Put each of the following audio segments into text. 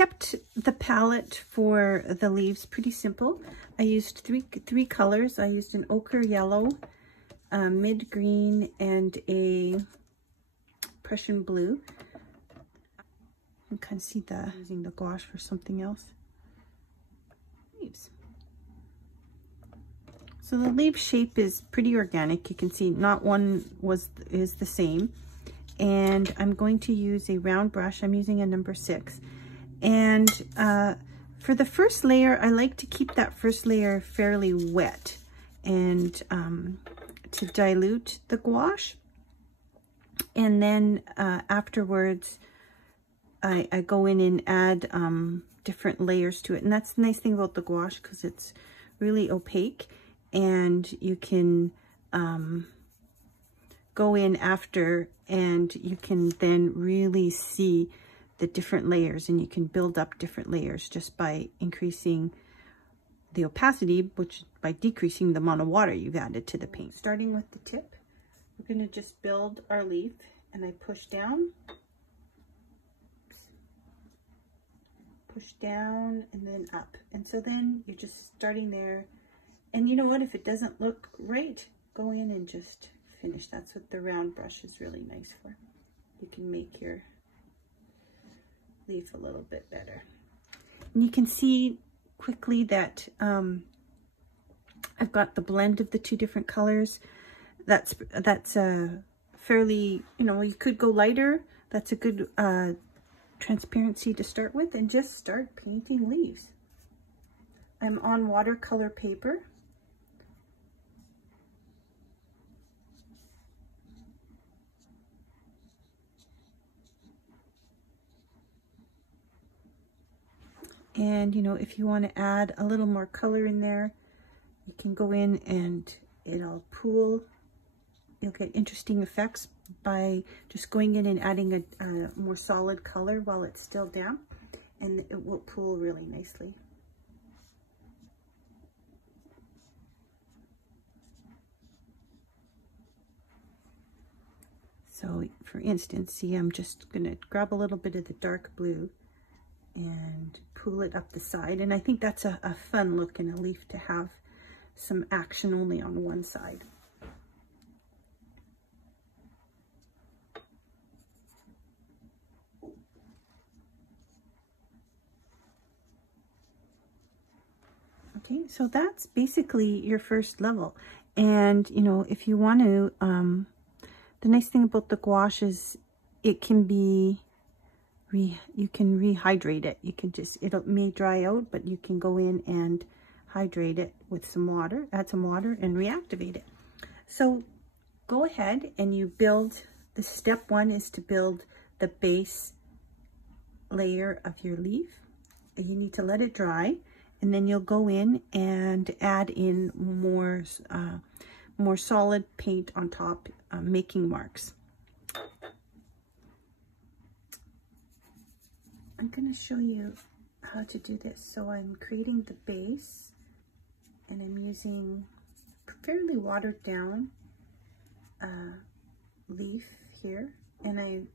kept the palette for the leaves pretty simple. I used three colors. I used an ochre yellow, mid green, and a Prussian blue. You can see using the gouache for something else. Leaves. So the leaf shape is pretty organic. You can see not one is the same. And I'm going to use a round brush. I'm using a number 6. And for the first layer, I like to keep that first layer fairly wet and to dilute the gouache. And then afterwards, I go in and add different layers to it. And that's the nice thing about the gouache, because it's really opaque. And you can go in after, and you can then really see the different layers, and you can build up different layers just by increasing the opacity, which by decreasing the amount of water you've added to the paint. Starting with the tip, we're going to just build our leaf, and I push down, and then up. And so then you're just starting there. And you know what, if it doesn't look right, go in and just finish. That's what the round brush is really nice for. You can make your leaf a little bit better. And you can see quickly that I've got the blend of the two different colors. That's fairly, you know, you could go lighter. That's a good transparency to start with, and just start painting leaves. I'm on watercolor paper. And, you know, if you want to add a little more color in there, you can go in and it'll pool. You'll get interesting effects by just going in and adding a more solid color while it's still damp, and it will pool really nicely. So, for instance, see, I'm just going to grab a little bit of the dark blue and pull it up the side. And I think that's a fun look in a leaf, to have some action only on one side. Okay, so that's basically your first level. And, you know, if you want to, the nice thing about the gouache is it can be you can rehydrate it. You can just, it may dry out, but you can go in and hydrate it with some water, add some water, and reactivate it. So go ahead and you build, the step 1 is to build the base layer of your leaf. You need to let it dry, and then you'll go in and add in more solid paint on top, making marks. I'm going to show you how to do this. So I'm creating the base, and I'm using fairly watered down leaf here, and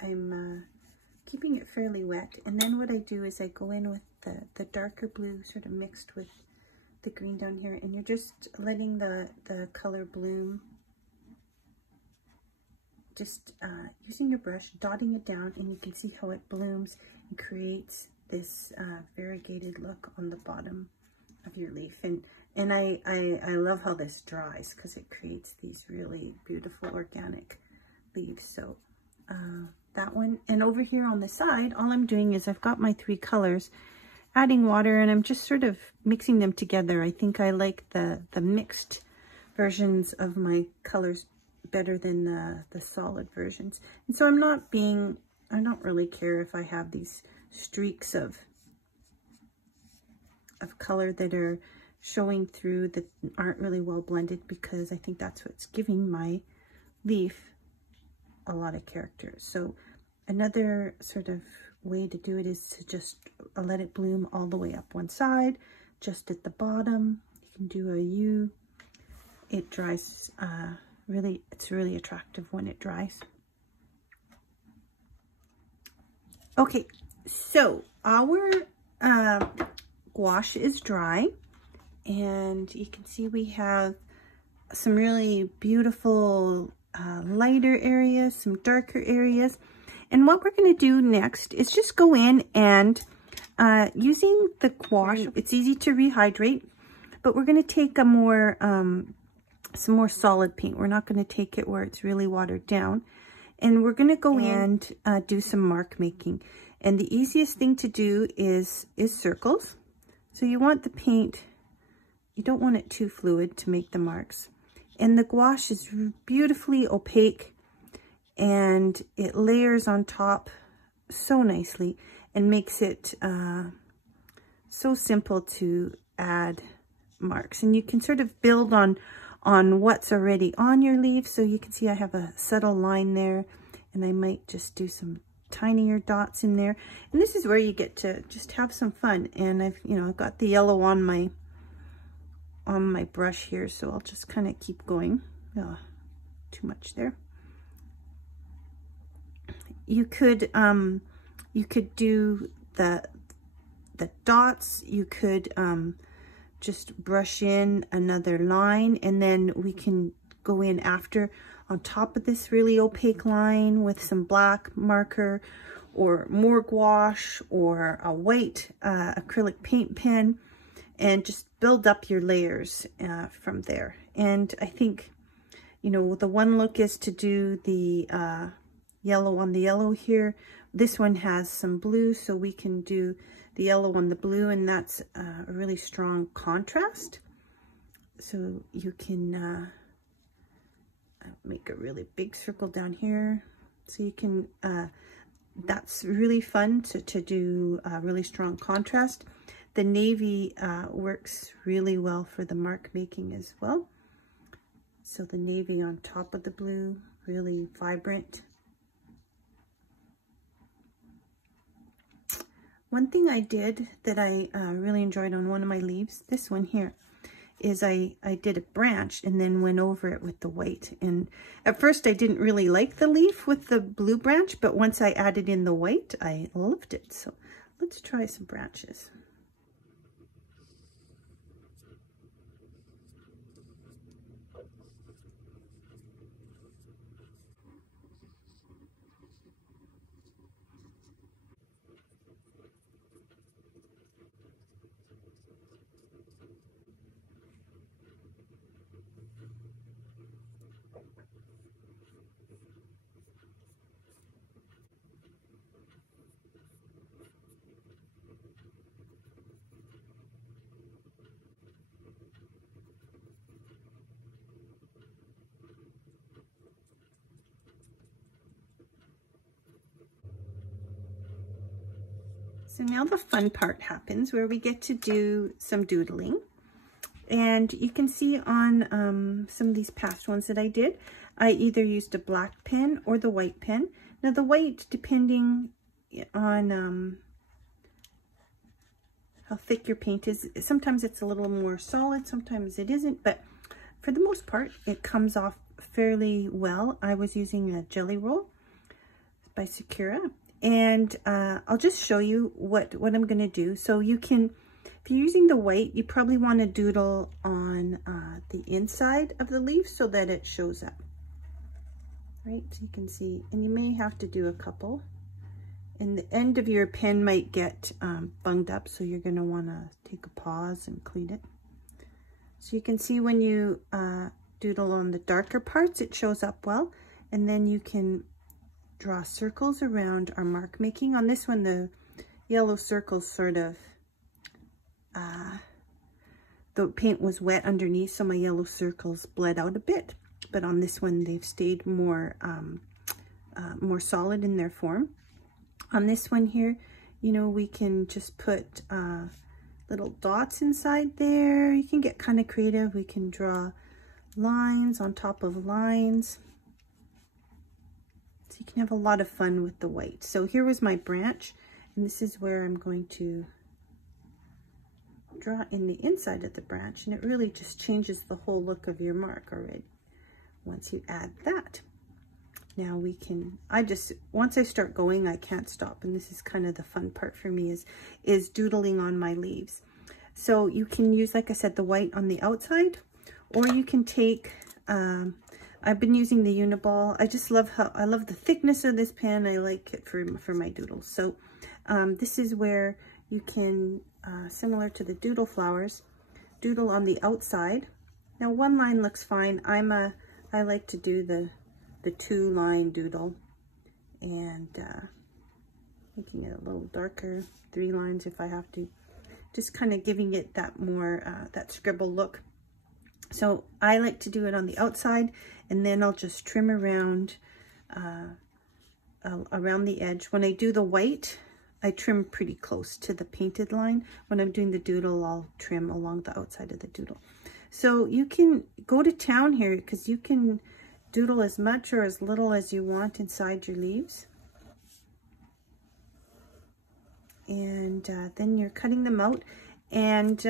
I'm keeping it fairly wet. And then what I do is I go in with the darker blue sort of mixed with the green down here, and you're just letting the color bloom. Just using your brush, dotting it down, and you can see how it blooms and creates this variegated look on the bottom of your leaf. And I love how this dries, because it creates these really beautiful organic leaves. So that one, and over here on the side, all I'm doing is I've got my 3 colors, adding water, and I'm just sort of mixing them together. I think I like the mixed versions of my colors better than the solid versions. And so I don't really care if I have these streaks of color that are showing through that aren't really well blended, because I think that's what's giving my leaf a lot of character. So another sort of way to do it is to just let it bloom all the way up one side, just at the bottom. You can do a U. It dries it's really attractive when it dries. Okay, so our gouache is dry, and you can see we have some really beautiful lighter areas, some darker areas. And what we're going to do next is just go in and using the gouache, it's easy to rehydrate, but we're going to take a more some more solid paint. We're not going to take it where it's really watered down. And we're going to go in and do some mark making. And the easiest thing to do is circles. So you want the paint, you don't want it too fluid to make the marks. And the gouache is beautifully opaque, and it layers on top so nicely and makes it so simple to add marks. And you can sort of build on what's already on your leaf. So you can see I have a subtle line there, and I might just do some tinier dots in there. And this is where you get to just have some fun. And I've got the yellow on my brush here, so I'll just kind of keep going. Oh, too much there. You could do the dots. You could just brush in another line, and then we can go in after on top of this really opaque line with some black marker or more gouache or a white acrylic paint pen, and just build up your layers from there. And I think, the one look is to do the yellow on the yellow here. This one has some blue, so we can do the yellow on the blue, and that's a really strong contrast. So you can make a really big circle down here. So you can, that's really fun to do a really strong contrast. The navy works really well for the mark making as well. So the navy on top of the blue, really vibrant. One thing I did that I really enjoyed on one of my leaves, this one here, is I did a branch and then went over it with the white. And at first I didn't really like the leaf with the blue branch, but once I added in the white, I loved it. So let's try some branches. So now the fun part happens where we get to do some doodling. And you can see on some of these past ones that I did, I either used a black pen or the white pen. Now the white, depending on how thick your paint is, sometimes it's a little more solid, sometimes it isn't, but for the most part, it comes off fairly well. I was using a jelly roll by Sakura. And I'll just show you what I'm going to do. So you can, if you're using the white, you probably want to doodle on the inside of the leaf so that it shows up. Right, so you can see, and you may have to do a couple. And the end of your pen might get bunged up, so you're going to want to take a pause and clean it. So you can see when you doodle on the darker parts, it shows up well. And then you can draw circles around our mark making. On this one, the yellow circles sort of, the paint was wet underneath, so my yellow circles bled out a bit. But on this one, they've stayed more, more solid in their form. On this one here, we can just put little dots inside there. You can get kind of creative. We can draw lines on top of lines. So you can have a lot of fun with the white. So here was my branch, and this is where I'm going to draw in the inside of the branch, and it really just changes the whole look of your mark already once you add that. now we can, once I start going, I can't stop. And this is kind of the fun part for me is doodling on my leaves. So you can use, like I said, the white on the outside, or you can take, I've been using the Uniball. I just love I love the thickness of this pen. I like it for my doodles. So this is where you can, similar to the doodle flowers, doodle on the outside. Now one line looks fine. I like to do the 2-line doodle, and making it a little darker, 3 lines if I have to, just kind of giving it that more that scribble look. So I like to do it on the outside, and then I'll just trim around around the edge. When I do the white, I trim pretty close to the painted line. When I'm doing the doodle, I'll trim along the outside of the doodle. So you can go to town here, because you can doodle as much or as little as you want inside your leaves. And then you're cutting them out and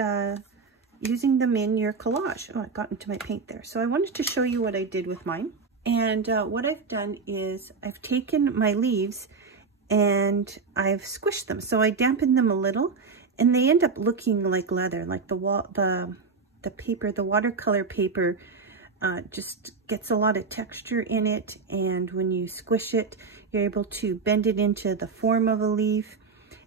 using them in your collage. Oh, I got into my paint there. So I wanted to show you what I did with mine. And what I've done is I've taken my leaves and I've squished them. So I dampened them a little, and they end up looking like leather, like the paper, the watercolor paper just gets a lot of texture in it, and when you squish it, you're able to bend it into the form of a leaf.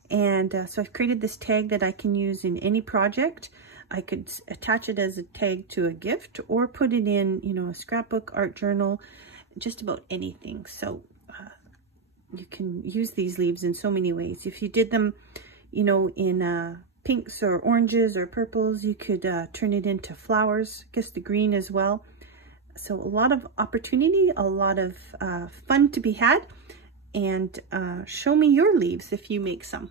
And so I've created this tag that I can use in any project. I could attach it as a tag to a gift, or put it in, you know, a scrapbook, art journal, just about anything. So you can use these leaves in so many ways. If you did them, you know, in pinks or oranges or purples, you could turn it into flowers, I guess the green as well. So a lot of opportunity, a lot of fun to be had. And show me your leaves if you make some.